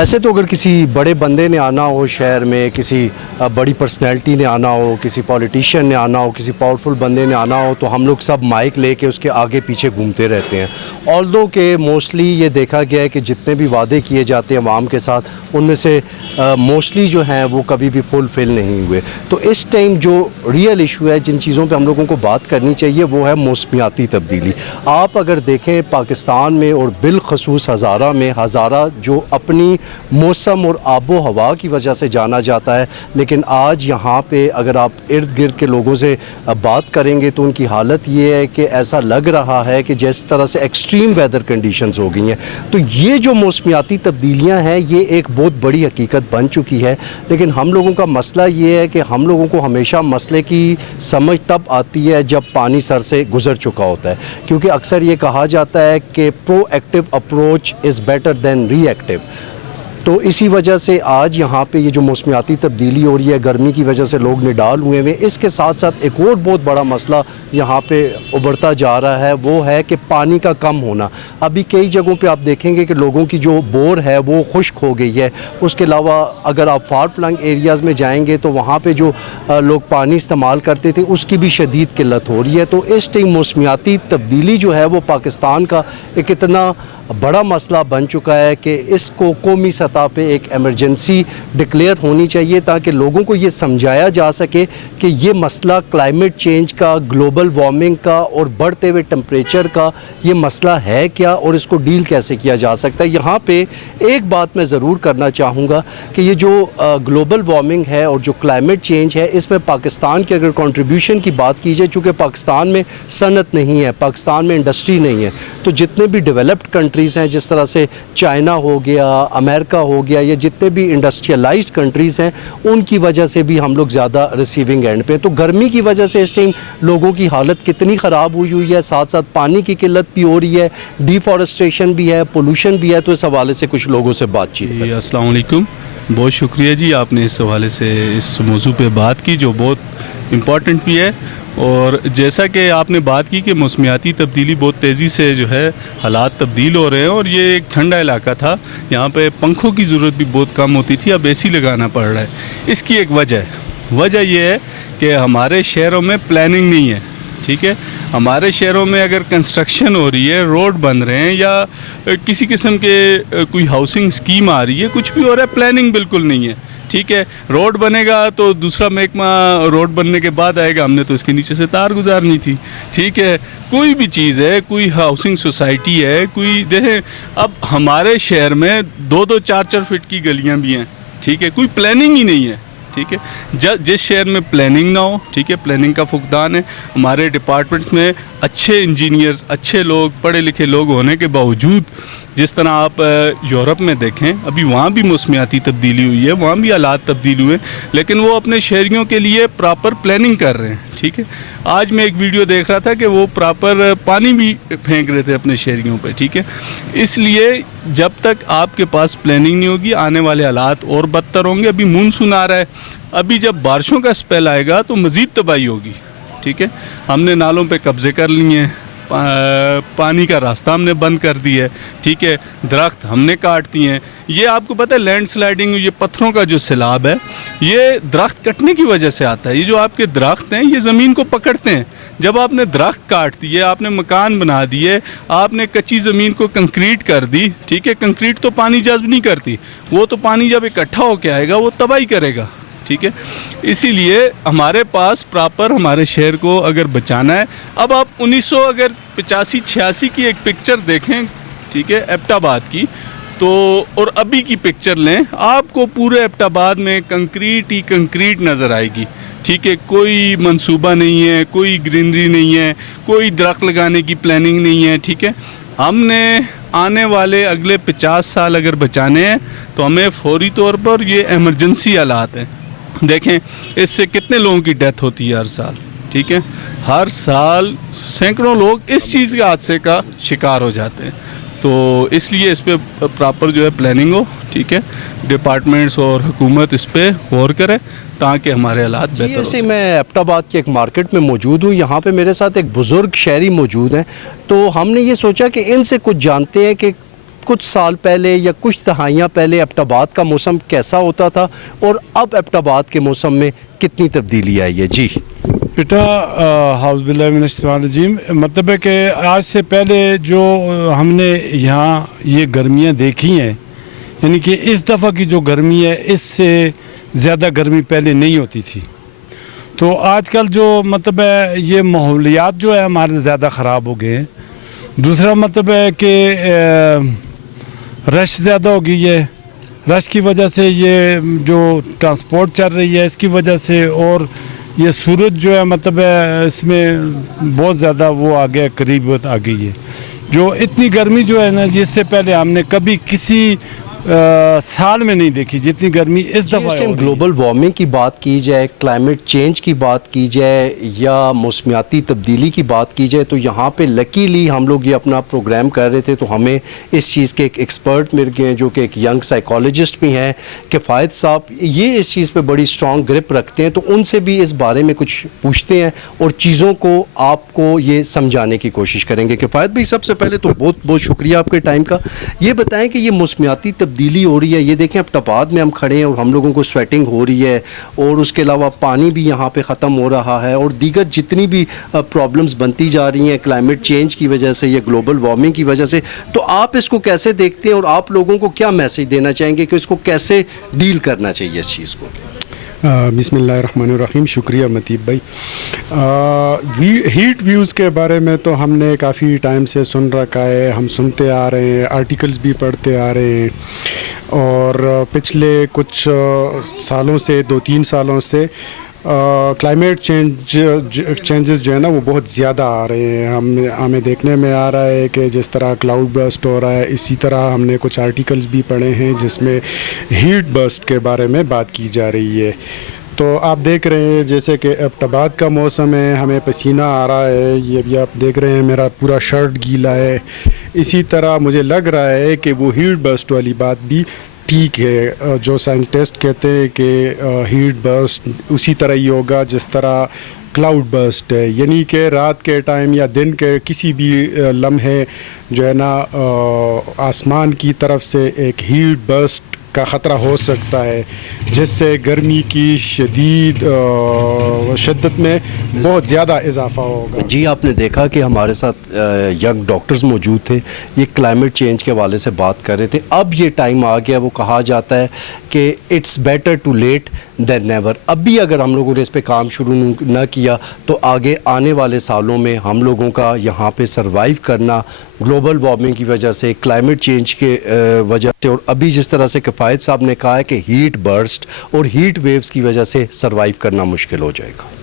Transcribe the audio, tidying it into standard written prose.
वैसे तो अगर किसी बड़े बंदे ने आना हो शहर में, किसी बड़ी पर्सनैलिटी ने आना हो, किसी पॉलिटिशियन ने आना हो, किसी पावरफुल बंदे ने आना हो, तो हम लोग सब माइक लेके उसके आगे पीछे घूमते रहते हैं। ऑल्दो के मोस्टली ये देखा गया है कि जितने भी वादे किए जाते हैं अवाम के साथ, उनमें से मोस्टली जो हैं वो कभी भी फुलफिल नहीं हुए। तो इस टाइम जो रियल इशू है, जिन चीज़ों पे हम लोगों को बात करनी चाहिए, वो है मौसमियाती तब्दीली। आप अगर देखें पाकिस्तान में और बिलखसूस हज़ारा में, हज़ारा जो अपनी मौसम और आबो हवा की वजह से जाना जाता है, लेकिन आज यहाँ पे अगर आप इर्द गिर्द के लोगों से बात करेंगे तो उनकी हालत ये है कि ऐसा लग रहा है कि जिस तरह से एक्सट्रीम वेदर कंडीशंस हो गई हैं। तो ये जो मौसमियाती तब्दीलियाँ हैं, ये एक बहुत बड़ी हकीकत बन चुकी है। लेकिन हम लोगों का मसला ये है कि हम लोगों को हमेशा मसले की समझ तब आती है जब पानी सर से गुजर चुका होता है, क्योंकि अक्सर ये कहा जाता है कि proactive approach is better than reactive. तो इसी वजह से आज यहाँ पे ये जो मौसमियाती तब्दीली हो रही है, गर्मी की वजह से लोग निडाल हुए हैं। इसके साथ साथ एक और बहुत बड़ा मसला यहाँ पे उभरता जा रहा है, वो है कि पानी का कम होना। अभी कई जगहों पे आप देखेंगे कि लोगों की जो बोर है वो खुश्क हो गई है। उसके अलावा अगर आप फार फ्लंग एरियाज़ में जाएंगे तो वहाँ पे जो लोग पानी इस्तेमाल करते थे उसकी भी शदीद किल्लत हो रही है। तो इस टाइम मौसमियाती तब्दीली जो है वो पाकिस्तान का एक इतना बड़ा मसला बन चुका है कि इसको कौमी सतह पे एक एमरजेंसी डिक्लेयर होनी चाहिए, ताकि लोगों को ये समझाया जा सके कि ये मसला क्लाइमेट चेंज का, ग्लोबल वार्मिंग का और बढ़ते हुए टेम्परेचर का ये मसला है क्या और इसको डील कैसे किया जा सकता है। यहाँ पे एक बात मैं ज़रूर करना चाहूँगा कि ये जो ग्लोबल वार्मिंग है और जो क्लाइमेट चेंज है, इसमें पाकिस्तान के अगर कंट्रीब्यूशन की बात की जाए, चूँकि पाकिस्तान में सनत नहीं है, पाकिस्तान में इंडस्ट्री नहीं है, तो जितने भी डेवलप्ड कंट्रीज़ हैं, जिस तरह से चाइना हो गया, अमेरिका हो गया, या जितने भी इंडस्ट्रियलाइज्ड कंट्रीज़ हैं, उनकी वजह से भी हम लोग ज़्यादा रिसीविंग एंड पे। तो गर्मी की वजह से इस टाइम लोगों की हालत कितनी ख़राब हुई है, साथ साथ पानी की किल्लत भी हो रही है, डिफॉरेस्टेशन भी है, पोल्यूशन भी है। तो इस हवाले से कुछ लोगों से बातचीत करें। अस्सलाम वालेकुम, बहुत शुक्रिया जी, आपने इस हवाले से इस मौजू पे बात की जो बहुत इम्पॉर्टेंट भी है। और जैसा कि आपने बात की कि मौसमियाती तब्दीली बहुत तेज़ी से जो है हालात तब्दील हो रहे हैं, और ये एक ठंडा इलाका था, यहाँ पे पंखों की ज़रूरत भी बहुत कम होती थी, अब एसी लगाना पड़ रहा है। इसकी एक वजह ये है कि हमारे शहरों में प्लानिंग नहीं है। ठीक है, हमारे शहरों में अगर कंस्ट्रक्शन हो रही है, रोड बन रहे हैं, या किसी किस्म के कोई हाउसिंग स्कीम आ रही है, कुछ भी हो रहा है, प्लानिंग बिल्कुल नहीं है। ठीक है, रोड बनेगा तो दूसरा महकमा रोड बनने के बाद आएगा, हमने तो इसके नीचे से तार गुजारनी थी। ठीक है, कोई भी चीज़ है, कोई हाउसिंग सोसाइटी है, कोई देखें, अब हमारे शहर में 2-2, 4-4 फीट की गलियां भी हैं। ठीक है, कोई प्लानिंग ही नहीं है। ठीक है, जिस शहर में प्लानिंग ना हो, ठीक है, प्लानिंग का फुकदान है। हमारे डिपार्टमेंट्स में अच्छे इंजीनियर्स, अच्छे लोग, पढ़े लिखे लोग होने के बावजूद, जिस तरह आप यूरोप में देखें, अभी वहाँ भी मौसमियाती तब्दीली हुई है, वहाँ भी हालात तब्दील हुए, लेकिन वो अपने शहरियों के लिए प्रॉपर प्लानिंग कर रहे हैं। ठीक है, आज मैं एक वीडियो देख रहा था कि वो प्रॉपर पानी भी फेंक रहे थे अपने शहरियों पे। ठीक है, इसलिए जब तक आपके पास प्लानिंग नहीं होगी, आने वाले हालात और बदतर होंगे। अभी मानसून आ रहा है, अभी जब बारिशों का स्पेल आएगा तो मज़ीद तबाही होगी। ठीक है, हमने नालों पे कब्ज़े कर लिए हैं, पानी का रास्ता हमने बंद कर दिया है। ठीक है, दरख्त हमने काट दिए हैं। ये आपको पता है लैंड स्लाइडिंग, ये पत्थरों का जो सैलाब है, ये दरख्त कटने की वजह से आता है। ये जो आपके दरख्त हैं, ये ज़मीन को पकड़ते हैं। जब आपने दरख्त काट दिए, आपने मकान बना दिए, आपने कच्ची ज़मीन को कंक्रीट कर दी। ठीक है, कंक्रीट तो पानी जज़्ब नहीं करती, वो तो पानी जब इकट्ठा होकर आएगा वो तबाही करेगा। ठीक है, इसीलिए हमारे पास प्रॉपर हमारे शहर को अगर बचाना है, अब आप 1985-86 की एक पिक्चर देखें, ठीक है, एबटाबाद की, तो और अभी की पिक्चर लें, आपको पूरे एबटाबाद में कंक्रीट ही कंक्रीट नज़र आएगी। ठीक है, कोई मंसूबा नहीं है, कोई ग्रीनरी नहीं है, कोई दरख्त लगाने की प्लानिंग नहीं है। ठीक है, हमने आने वाले अगले 50 साल अगर बचाने हैं तो हमें फौरी तौर पर ये एमरजेंसी हालात हैं। देखें, इससे कितने लोगों की डेथ होती है हर साल। ठीक है, हर साल सैकड़ों लोग इस चीज़ के हादसे का शिकार हो जाते हैं। तो इसलिए इस पर प्रॉपर जो है प्लानिंग हो। ठीक है, डिपार्टमेंट्स और हुकूमत इस पर गौर करे ताकि हमारे हालात बेहतर हो सकें। मैं एबटाबाद की एक मार्केट में मौजूद हूँ, यहाँ पे मेरे साथ एक बुज़ुर्ग शहरी मौजूद हैं। तो हमने ये सोचा कि इनसे कुछ जानते हैं कि کچھ سال پہلے یا کچھ دہائیاں پہلے ایبٹ آباد کا موسم کیسا ہوتا تھا اور اب ایبٹ آباد کے موسم میں کتنی تبدیلی آئی ہے؟ جی بیٹا حوض باللہ من الشیطان الرجیم، مطلب ہے کہ آج سے پہلے جو ہم نے یہاں یہ گرمیاں دیکھی ہیں، یعنی کہ اس دفعہ کی جو گرمی ہے اس سے زیادہ گرمی پہلے نہیں ہوتی تھی. تو آج کل جو مطلب ہے یہ ماحولیات جو ہے ہمارے زیادہ خراب ہو گئے ہیں. دوسرا مطلب ہے کہ رش زیادہ ہو گئی ہے. رش کی وجہ سے یہ جو ٹرانسپورٹ چل رہی ہے اس کی وجہ سے، اور یہ سورج جو ہے مطلب ہے اس میں بہت زیادہ وہ آ گیا، قریب آ گئی ہے. جو اتنی گرمی جو ہے نا جس سے پہلے ہم نے کبھی کسی سال میں نہیں دیکھی جتنی گرمی اس دفعہ ہو رہی ہے. گلوبل وارمنگ کی بات کی جائے، کلائمیٹ چینج کی بات کی جائے یا موسمیاتی تبدیلی کی بات کی جائے، تو یہاں پہ لکیلی ہم لوگ یہ اپنا پروگرام کر رہے تھے تو ہمیں اس چیز کے ایک ایکسپرٹ مل گئے ہیں جو کہ ایک ینگ سائیکالوجسٹ بھی ہیں، کفایت صاحب. یہ اس چیز پہ بڑی اسٹرانگ گرپ رکھتے ہیں، تو ان سے بھی اس بارے میں کچھ پوچھتے ہیں اور چیزوں کو آپ کو یہ سمجھانے کی کوشش کریں گے. کفایت بھائی، سب سے پہلے تو بہت بہت شکریہ آپ کے ٹائم کا. یہ بتائیں کہ یہ موسمیاتی تبدیلی ہو رہی ہے، یہ دیکھیں ایبٹ آباد میں ہم کھڑے ہیں اور ہم لوگوں کو سویٹنگ ہو رہی ہے، اور اس کے علاوہ پانی بھی یہاں پہ ختم ہو رہا ہے، اور دیگر جتنی بھی پرابلمز بنتی جا رہی ہیں کلائمیٹ چینج کی وجہ سے یا گلوبل وارمنگ کی وجہ سے. تو آپ اس کو کیسے دیکھتے ہیں اور آپ لوگوں کو کیا میسج دینا چاہیں گے کہ اس کو کیسے ڈیل کرنا چاہیے اس چیز کو؟ بسم اللہ الرحمن الرحیم. شکریہ مطیب بھائی. ہیٹ ویوز کے بارے میں تو ہم نے کافی ٹائم سے سن رکھا ہے، ہم سنتے آ رہے ہیں، آرٹیکلز بھی پڑھتے آ رہے ہیں، اور پچھلے کچھ سالوں سے 2-3 سالوں سے کلائمیٹ چینجز جو ہے نا وہ بہت زیادہ آ رہے ہیں. ہمیں دیکھنے میں آ رہا ہے کہ جس طرح کلاؤڈ برسٹ ہو رہا ہے، اسی طرح ہم نے کچھ آرٹیکلز بھی پڑھے ہیں جس میں ہیٹ برسٹ کے بارے میں بات کی جا رہی ہے. تو آپ دیکھ رہے ہیں جیسے کہ ایبٹ آباد کا موسم ہے، ہمیں پسینہ آ رہا ہے، یہ بھی آپ دیکھ رہے ہیں میرا پورا شرٹ گیلا ہے. اسی طرح مجھے لگ رہا ہے کہ وہ ہیٹ برسٹ والی بات بھی ٹھیک ہے. جو سائنسٹسٹ کہتے ہیں کہ ہیٹ برسٹ اسی طرح ہی ہوگا جس طرح کلاؤڈ برسٹ ہے، یعنی کہ رات کے ٹائم یا دن کے کسی بھی لمحے جو ہے نا آسمان کی طرف سے ایک ہیٹ برسٹ کا خطرہ ہو سکتا ہے، جس سے گرمی کی شدت میں بہت زیادہ اضافہ ہوگا. جی آپ نے دیکھا کہ ہمارے ساتھ ینگ ڈاکٹرز موجود تھے، یہ کلائمیٹ چینج کے حوالے سے بات کر رہے تھے. اب یہ ٹائم آ گیا، وہ کہا جاتا ہے کہ it's better to late than never. اب بھی اگر ہم لوگوں نے اس پہ کام شروع نہ کیا تو آگے آنے والے سالوں میں ہم لوگوں کا یہاں پہ سروائیو کرنا گلوبل وارمنگ کی وجہ سے، کلائمیٹ چینج کے وجہ سے، اور ابھی جس طرح سے کفایت صاحب نے کہا ہے کہ ہیٹ برسٹ اور ہیٹ ویوز کی وجہ سے سروائیو کرنا مشکل ہو جائے گا.